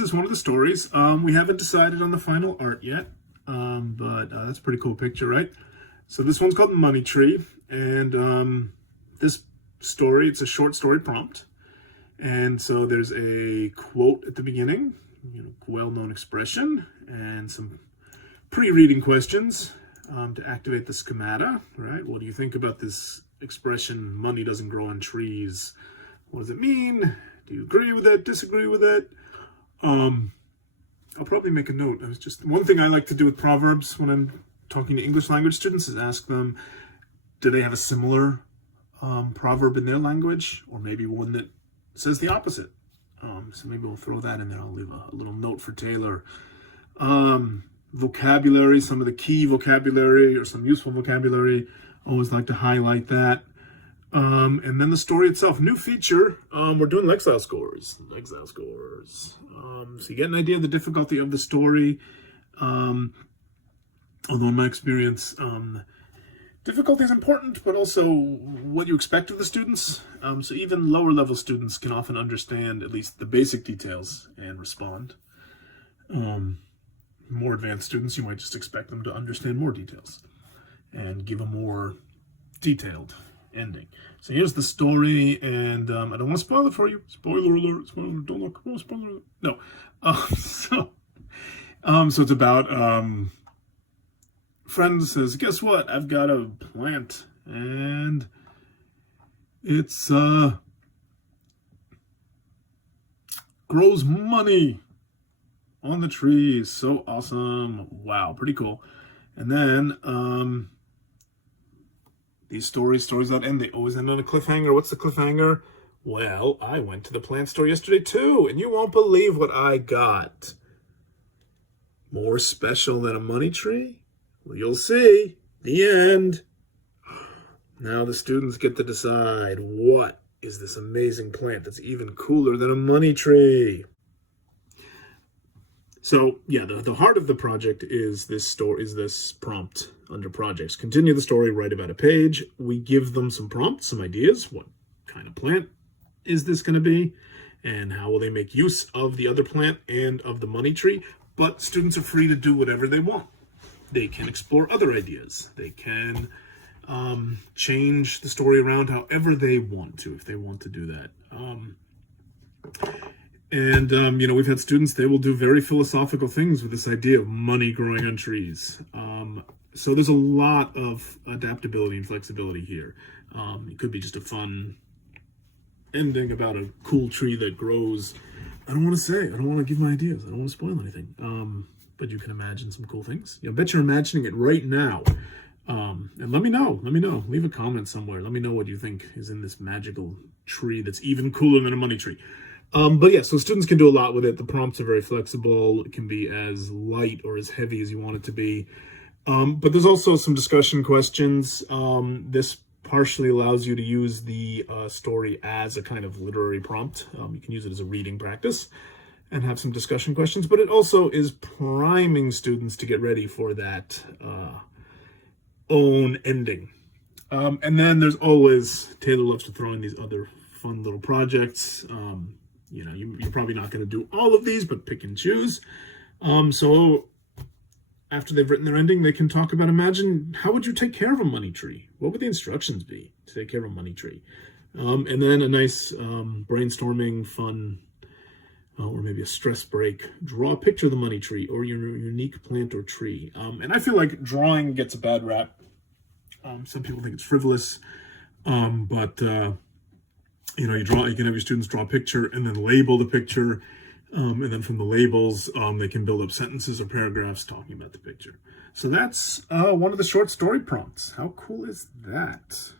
is one of the stories. We haven't decided on the final art yet, but that's a pretty cool picture, right? So this one's called Money Tree, and this story, it's a short story prompt. And so there's a quote at the beginning, well-known expression, and some pre-reading questions to activate the schemata, right? What do you think about this expression, money doesn't grow on trees? What does it mean? Do you agree with it, disagree with it? I'll probably make a note. It's just one thing I like to do with proverbs when I'm talking to English language students is ask them, do they have a similar proverb in their language, or maybe one that says the opposite? So maybe we'll throw that in there. I'll leave a little note for Taylor. Vocabulary, some of the key vocabulary or some useful vocabulary. Always like to highlight that. And then the story itself. New feature, we're doing Lexile scores. So you get an idea of the difficulty of the story. Although in my experience, difficulty is important, but also what you expect of the students. So even lower level students can often understand at least the basic details and respond. More advanced students, you might just expect them to understand more details and give a more detailed ending. So here's the story, and I don't want to spoil it for you. Spoiler alert! Spoiler alert! Don't look. Oh, spoiler alert! No. So it's about friend says, "Guess what? I've got a plant, and it's grows money on the tree. So awesome! Wow, pretty cool." And then these stories that end, they always end on a cliffhanger. What's the cliffhanger? Well, I went to the plant store yesterday too, and you won't believe what I got. More special than a money tree? Well, you'll see. The end. Now the students get to decide, what is this amazing plant that's even cooler than a money tree? So yeah, the heart of the project is this prompt under projects. Continue the story, write about a page. We give them some prompts, some ideas. What kind of plant is this going to be? And how will they make use of the other plant and of the money tree? But students are free to do whatever they want. They can explore other ideas. They can change the story around however they want to, if they want to do that. We've had students, they will do very philosophical things with this idea of money growing on trees. So there's a lot of adaptability and flexibility here. It could be just a fun ending about a cool tree that grows. I don't want to say, I don't want to give my ideas. I don't want to spoil anything. But you can imagine some cool things. I bet you're imagining it right now. And let me know. Leave a comment somewhere. Let me know what you think is in this magical tree that's even cooler than a money tree. But yeah, so students can do a lot with it. The prompts are very flexible. It can be as light or as heavy as you want it to be. But there's also some discussion questions. This partially allows you to use the story as a kind of literary prompt. You can use it as a reading practice and have some discussion questions, but it also is priming students to get ready for that own ending. And then there's always, Taylor loves to throw in these other fun little projects. You're probably not going to do all of these, but pick and choose. So after they've written their ending, they can talk about, imagine, how would you take care of a money tree? What would the instructions be to take care of a money tree? And then a nice brainstorming, fun, or maybe a stress break. Draw a picture of the money tree or your unique plant or tree. And I feel like drawing gets a bad rap. Some people think it's frivolous, but you can have your students draw a picture and then label the picture. And then from the labels, they can build up sentences or paragraphs talking about the picture. So that's one of the short story prompts. How cool is that?